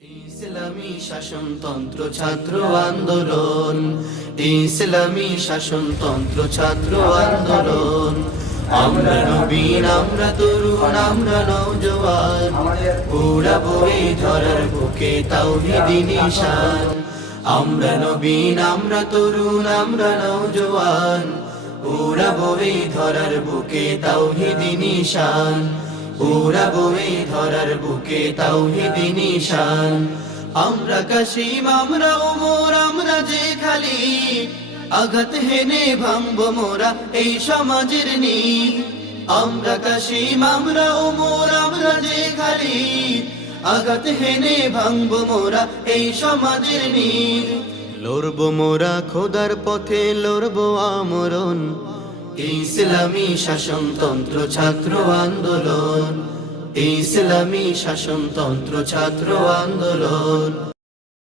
ইসলামী শাসনতন্ত্র ছাত্র আন্দোলন। ইসলামী শাসনতন্ত্র ছাত্র আন্দোলন। আমরা নবীন, আমরা তরুণ, আমরা নৌজওয়ান উড়াবো এই ধরার বুকে তাওহিদি নিশান। আমরা নবীন, আমরা তরুণ, আমরা নৌজওয়ান উড়াবো এই ধরার বুকে তাওহিদি নিশান। উড়াবো এই ধরার বুকে তাওহিদি নিশান। আমরা কাশিম, আমরা ওমর, আমরা যে খালি। আঘাত হেনে ভাঙব মোরা এই সমাজের নি আমরা কাশিম, আমরা ওমর, আমরা যে খালি। আঘাত হেনে ভাঙব মোরা এই সমাজের নি লড়ব মোরা খোদার পথে, লড়ব আমরণ। ইসলামী শাসনতন্ত্র ছাত্র আন্দোলন। ইসলামী শাসনতন্ত্র ছাত্র আন্দোলন।